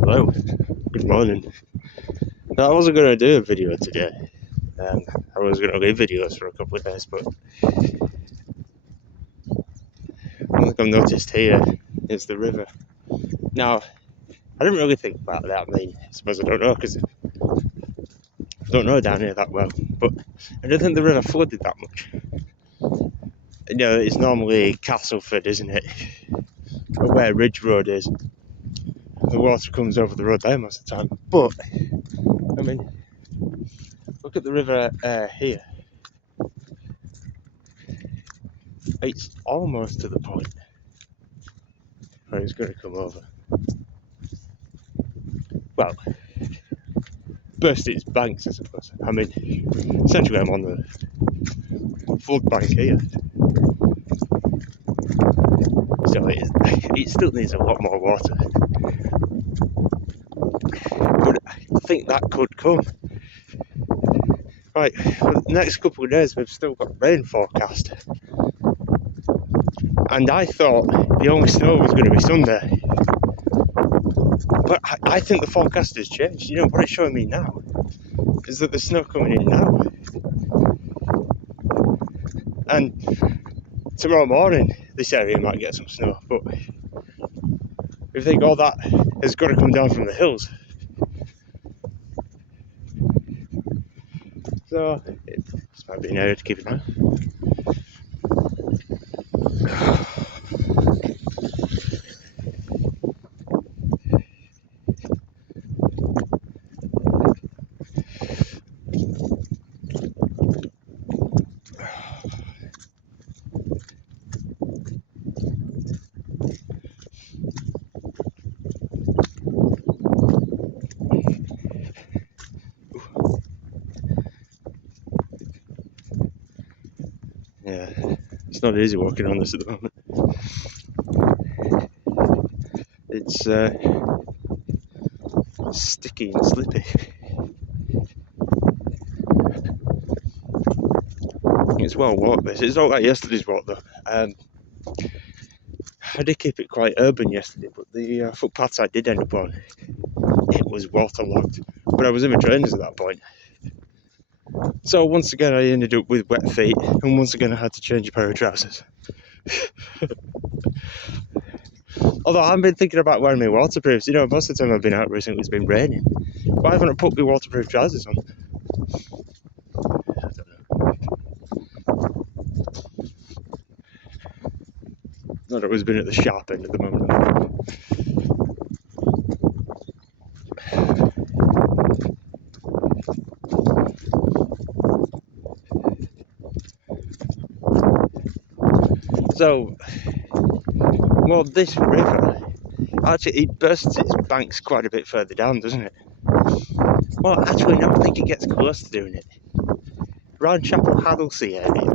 Hello, good morning. I wasn't going to do a video today. I was going to leave videos for a couple of days, but one thing I've noticed here is the river. Now, I didn't really think about that. I suppose I don't know because I don't know down here that well, but I don't think the river flooded that much. It's normally Castleford, isn't it? Where Ridge Road is. The water comes over the road there most of the time. But, look at the river here. It's almost to the point where it's going to come over. Well, burst its banks, I suppose. Essentially I'm on the flood bank here. So it still needs a lot more water. But I think that could come. Right, for the next couple of days we've still got rain forecast. And I thought the only snow was going to be Sunday. But I think the forecast has changed. What it's showing me now is that there's snow coming in now. And tomorrow morning, this area might get some snow, but we think all that has got to come down from the hills. So, this might be an area to keep an eye on. Yeah, it's not easy walking on this at the moment. It's sticky and slippy. It's well walked this. It's not like yesterday's walk though. I did keep it quite urban yesterday, but the footpaths I did end up on, it was waterlogged. But I was in my trainers at that point. So once again I ended up with wet feet, and once again I had to change a pair of trousers. Although I haven't been thinking about wearing my waterproofs. Most of the time I've been out recently it's been raining. Why haven't I put my waterproof trousers on? I don't know. Not always been at the sharp end at the moment. So, well, this river, actually, it bursts its banks quite a bit further down, doesn't it? Well, actually, no, I think it gets close to doing it. Around Chapel Haddlesea area,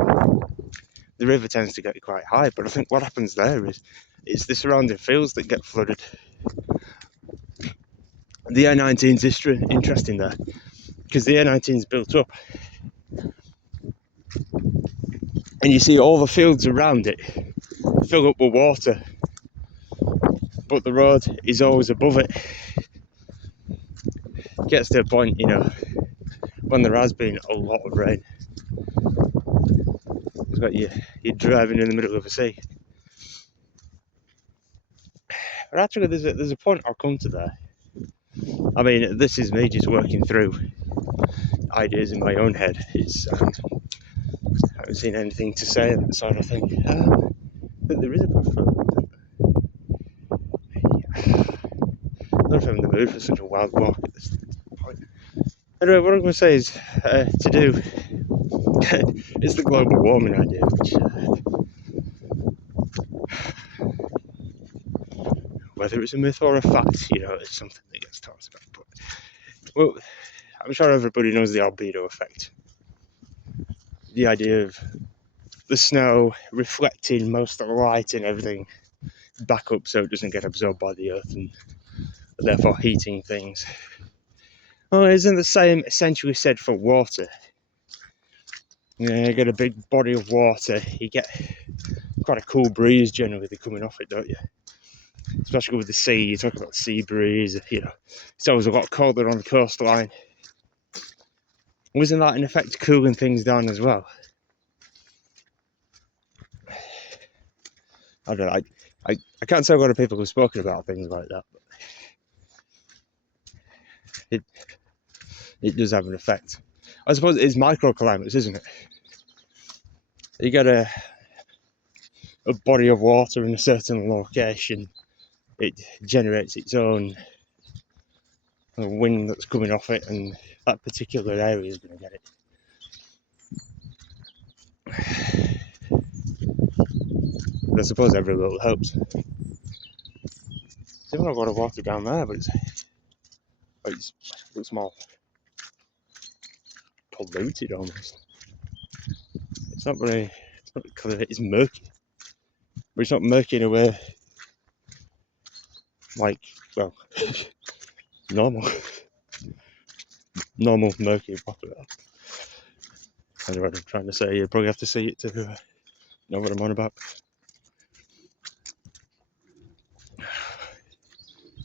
the river tends to get quite high, but I think what happens there is it's the surrounding fields that get flooded. The A19's interesting there, because the A19's built up, and you see all the fields around it fill up with water, but the road is always above it. It gets to a point, when there has been a lot of rain, it's like you're driving in the middle of a sea. But actually, there's a point I'll come to there. This is me just working through ideas in my own head. I haven't seen anything to say that sort of thing. But there is a path further. I don't know if I'm in the mood for such a wild walk at this point. Anyway, what I'm going to say is to do is the global warming idea, which whether it's a myth or a fact, it's something that gets talked about. But well, I'm sure everybody knows the albedo effect. The idea of the snow reflecting most of the light and everything back up so it doesn't get absorbed by the earth and therefore heating things. Well, isn't the same essentially said for water? You get a big body of water, you get quite a cool breeze generally coming off it, don't you? especially with the sea. You talk about sea breeze, you know, it's always a lot colder on the coastline. Wasn't that in effect cooling things down as well? I don't know. I can't say a lot of people have spoken about things like that, but it does have an effect. I suppose it's microclimates, isn't it? You get a body of water in a certain location, it generates its own wind that's coming off it, and that particular area is going to get it. But I suppose every little helps. There's not a lot of water down there, but it's more polluted almost. It's not clear. It's murky, but it's not murky in a way like, well, normal murky water. I don't know what I'm trying to say. You probably have to see it to know what I'm on about.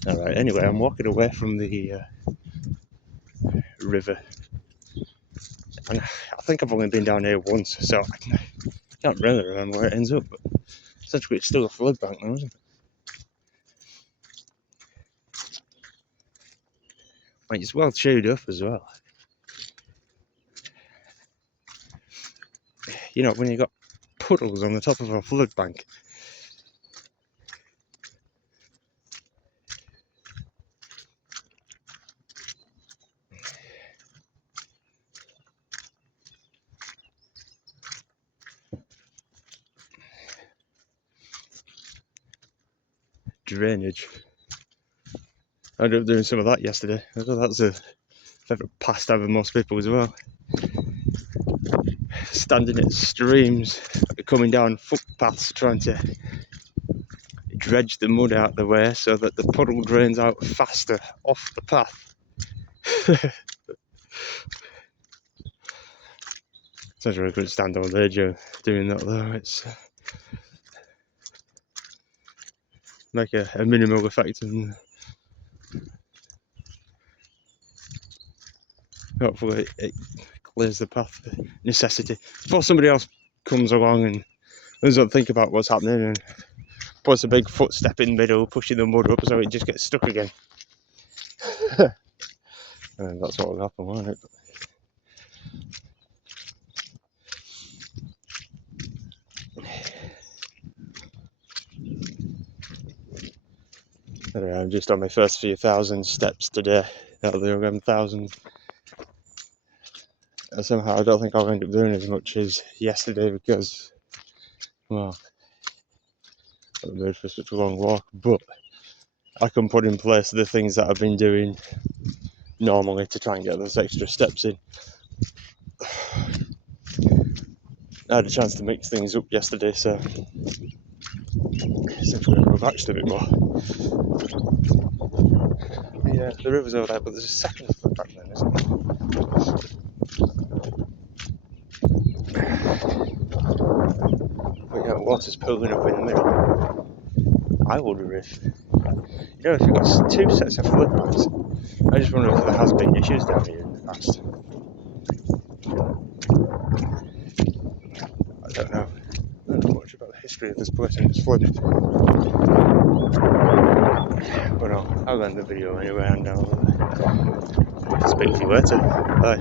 Alright, anyway, I'm walking away from the river, and I think I've only been down here once, so I can't really remember where it ends up, but essentially it's still a flood bank now, isn't it? Like, it's well chewed up as well. You know, when you got puddles on the top of a flood bank, drainage. I ended up doing some of that yesterday. I thought that's a favourite pastime of most people as well. Standing at streams, coming down footpaths, trying to dredge the mud out of the way so that the puddle drains out faster off the path. Sounds really good to stand on there, Joe, doing that though. It's make a minimal effect and hopefully it clears the path for necessity before somebody else comes along and doesn't think about what's happening and puts a big footstep in the middle, pushing the mud up so it just gets stuck again. And that's what will happen, won't it? Anyway, I'm just on my first few thousand steps today out of the 11,000. Somehow I don't think I'll end up doing as much as yesterday because, well, I'm made for such a long walk, but I can put in place the things that I've been doing normally to try and get those extra steps in. I had a chance to mix things up yesterday, so essentially I've relaxed a bit more. Yeah, the river's over there, but there's a second foot back then, isn't there? But yeah, water's pooling up in the middle. I wonder if, you know, if you've got two sets of flood banks, I just wonder if there has been issues down here in the past. I don't know much about the history of this place and its flooding. But I'll end the video anyway, and I'll speak to you later. Bye.